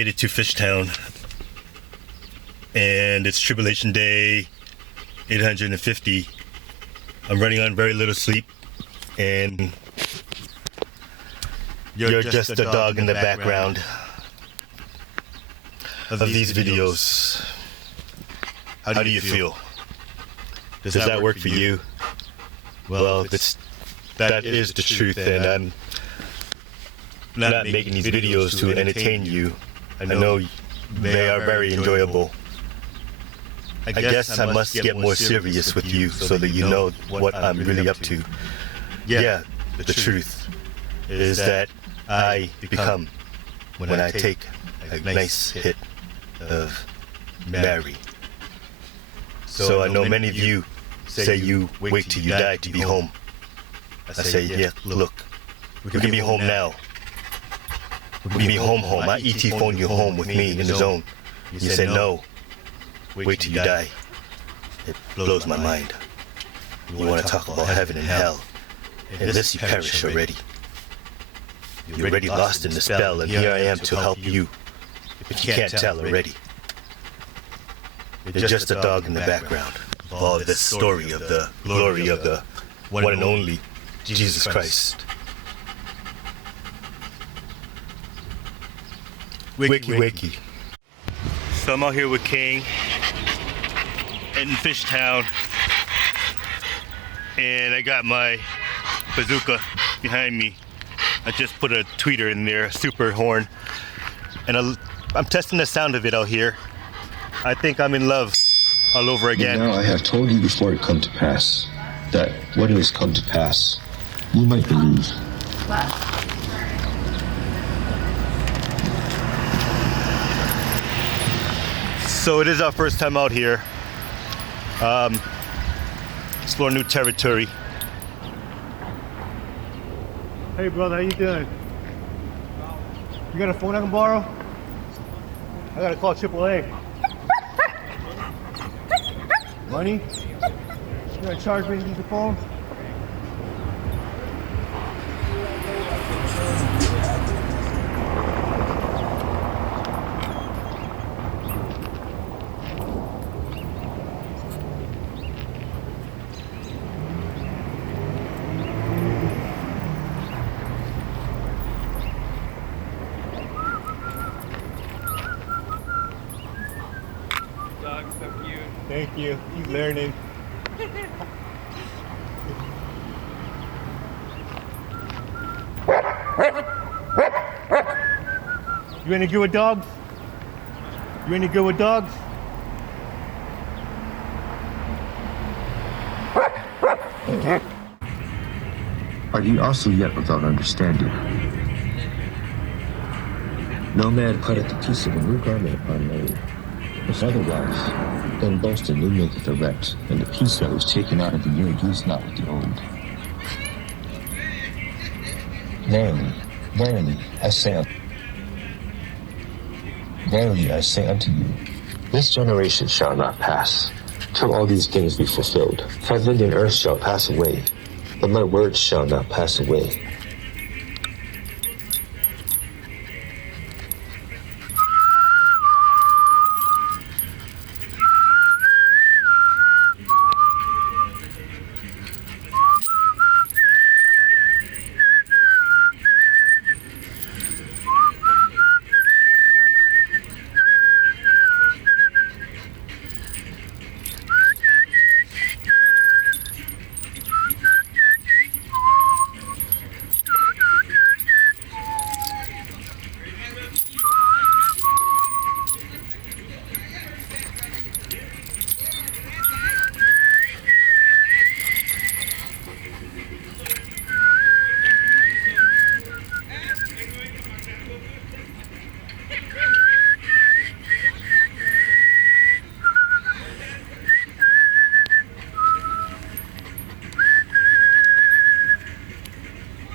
made it to Fishtown, and it's Tribulation Day 850. I'm running on very little sleep, and you're just a dog in the background of these videos. How do you feel? Does that work for you? Well, that is the truth, and I'm not making these videos to entertain you. I know they are very enjoyable. I guess I must get more serious with you so that you know what I'm really up to. Yeah, the truth is that I become when I take a nice hit of Mary. So I know many of you say you wait till you die to be home. I say, yeah, look, we can be home now. We can be home. I ET phone you home with me in the zone. You say no, wait till you die. It blows my mind. You want to talk about heaven and hell. In this you perish already. You're already lost in the spell, and here I am to help you. If you can't tell already. You're just a dog in the background of all this story of the glory of the one and only Jesus Christ. Wakey. So I'm out here with King in Fishtown, and I got my bazooka behind me. I just put a tweeter in there, a super horn, and I'm testing the sound of it out here. I think I'm in love all over again. But now I have told you before it come to pass, that what is come to pass, you might believe. So it is our first time out here. Explore new territory. Hey brother, how you doing? You got a phone I can borrow? I gotta call AAA. Money? You gonna charge me to use the phone? Dog's so cute. Thank you. He's learning. You any good with dogs? You any good with dogs? Are you also yet without understanding? No man cutteth a piece of a new garment upon another. If otherwise, then boast a new maketh a wretch, and the piece that was taken out of the new used not with the old. Verily, I say unto you, this generation shall not pass, till all these things be fulfilled. Heaven and earth shall pass away, but my words shall not pass away.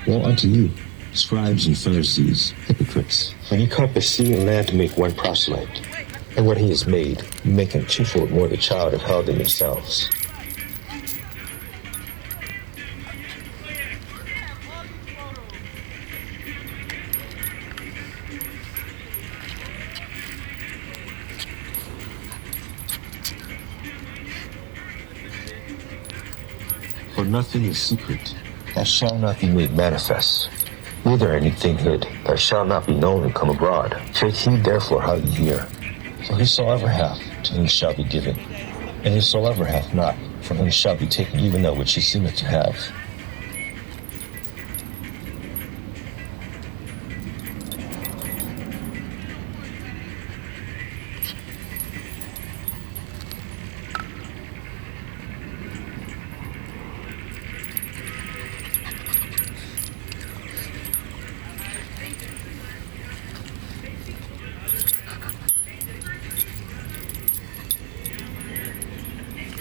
Woe unto you, scribes and Pharisees, hypocrites, for you compass sea and land to make one proselyte. And when he is made, you make him twofold more the child of hell than yourselves. For nothing is secret that shall not be made manifest, neither anything hid that shall not be known and come abroad. Take heed therefore how you hear. For whosoever hath, to him shall be given, and whosoever hath not, from him shall be taken even that which he seemeth to have.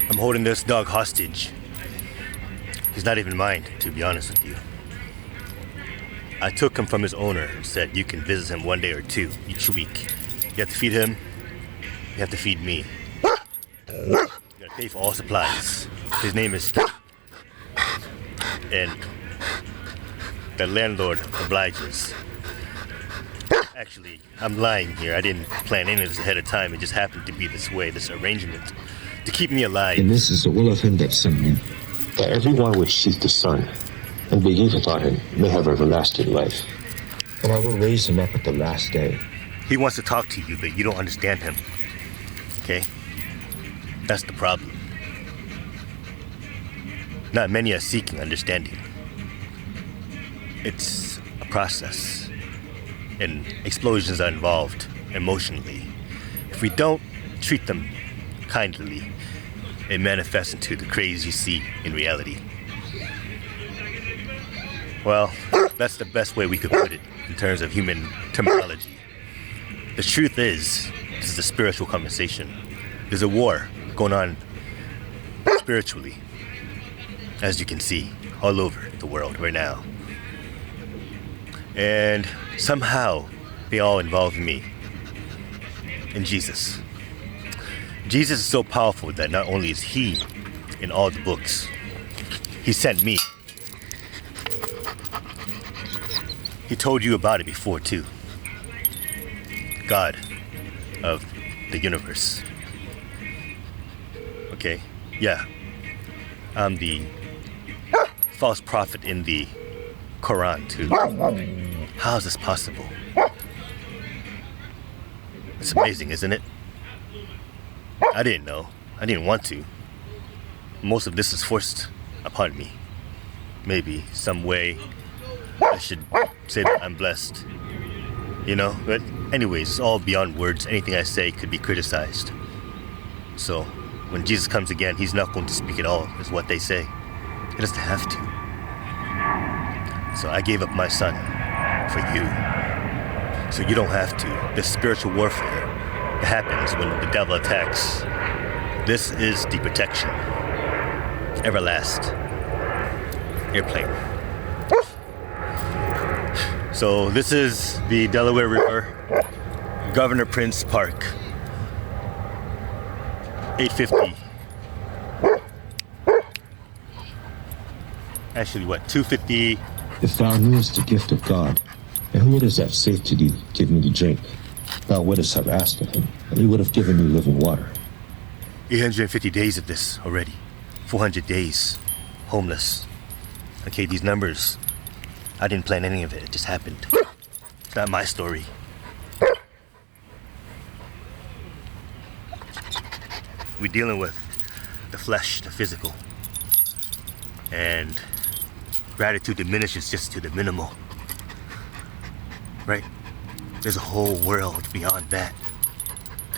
I'm holding this dog hostage. He's not even mine, to be honest with you. I took him from his owner and said you can visit him one day or two each week. You have to feed him, you have to feed me. You gotta pay for all supplies. His name is... And the landlord obliges. Actually, I'm lying here. I didn't plan any of this ahead of time. It just happened to be this way, this arrangement, to keep me alive. And this is the will of him that sent me, that everyone which seeth the Son, and believeth on him, may have everlasting life. And I will raise him up at the last day. He wants to talk to you, but you don't understand him. Okay? That's the problem. Not many are seeking understanding. It's a process, and explosions are involved emotionally. If we don't treat them kindly, it manifests into the craze you see in reality. Well, that's the best way we could put it in terms of human terminology. The truth is, this is a spiritual conversation. There's a war going on spiritually, as you can see, all over the world right now. And somehow, they all involve me and Jesus. Jesus is so powerful that not only is he in all the books, he sent me. He told you about it before too. God of the universe. Okay, yeah. I'm the false prophet in the Quran too. How is this possible? It's amazing, isn't it? I didn't know. I didn't want to. Most of this is forced upon me. Maybe some way I should say that I'm blessed. You know? But anyways, it's all beyond words. Anything I say could be criticized. So, when Jesus comes again, he's not going to speak at all, is what they say. He doesn't have to. So I gave up my son for you. So you don't have to. This spiritual warfare that happens when the devil attacks. This is the protection. Everlast. Airplane. So this is the Delaware River, Governor Prince Park. 850. Actually, what, 250? If thou knewest the gift of God, and who it is that saith to thee, give me to drink, thou wouldst have asked of him, and he would have given thee living water. 850 days of this already. 400 days. Homeless. Okay, these numbers, I didn't plan any of it. It just happened. It's not my story. We're dealing with the flesh, the physical. And gratitude diminishes just to the minimal. Right? There's a whole world beyond that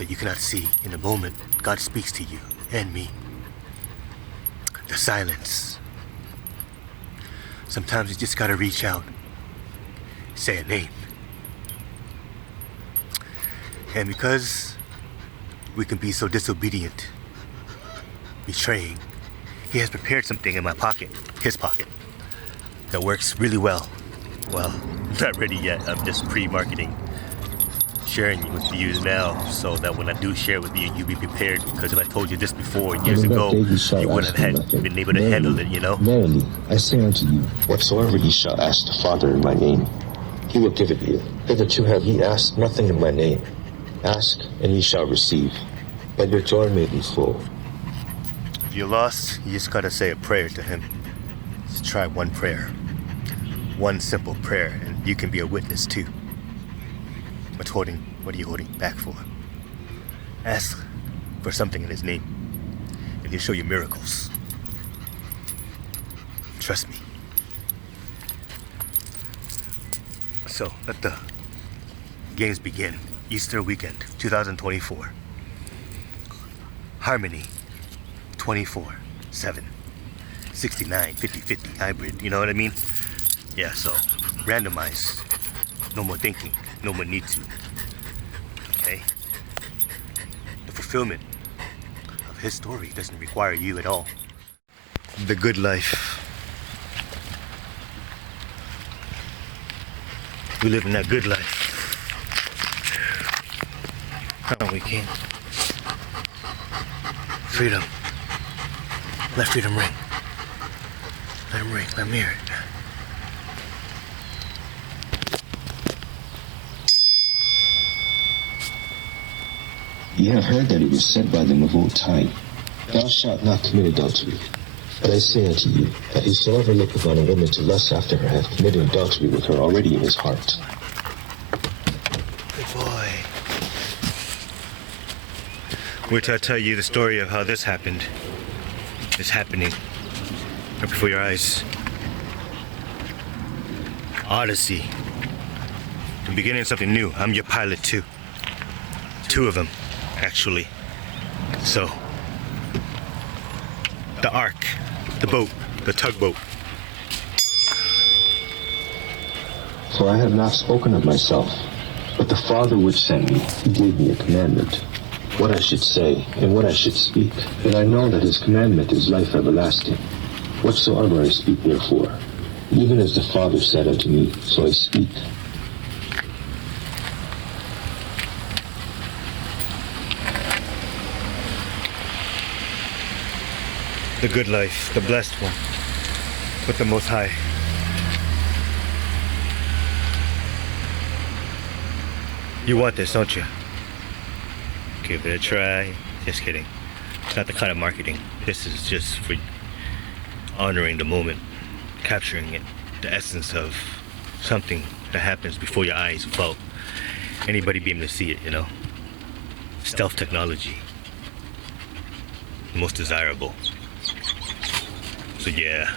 you cannot see. In a moment, God speaks to you and me. The silence. Sometimes you just gotta reach out, say a name. And because we can be so disobedient, betraying, he has prepared something in my pocket, his pocket, that works really well. Well, not ready yet. I'm just pre-marketing, sharing it with you now, so that when I do share with you, you'll be prepared. Because if I told you this before, years ago, you wouldn't have been able to handle it, you know? Verily, I say unto you, whatsoever ye shall ask the Father in my name, he will give it you. Hitherto have ye asked nothing in my name. Ask, and ye shall receive, that your joy may be full. If you're lost, you just gotta say a prayer to him. to try one prayer. One simple prayer, and you can be a witness too. What are you holding back for? Ask for something in his name, and he'll show you miracles. Trust me. So, let the games begin. Easter weekend, 2024. Harmony, 24/7. 69, 50-50 hybrid, you know what I mean? Yeah, so, randomized. No more thinking, no more need to. Okay? The fulfillment of his story doesn't require you at all. The good life. We live in that good life. Aren't we, King? Freedom. Let freedom ring. Let him ring. Let him hear it. Ye have heard that it was said by them of old time, Thou shalt not commit adultery. But I say unto you, that whosoever looketh on a woman to lust after her hath committed adultery with her already in his heart. Good boy. Wait till I tell you the story of how this happened. It's happening right before your eyes. Odyssey. The beginning of something new. I'm your pilot too. Two of them, actually. So, the Ark, the boat, the tugboat. For I have not spoken of myself, but the Father which sent me, he gave me a commandment, what I should say and what I should speak. And I know that his commandment is life everlasting. Whatsoever I speak therefore, even as the Father said unto me, so I speak. The good life, the blessed one, with the Most High. You want this, don't you? Give it a try. Just kidding. It's not the kind of marketing. This is just for honoring the moment, capturing it, the essence of something that happens before your eyes without anybody being able to see it, you know? Stealth technology. Most desirable. So yeah,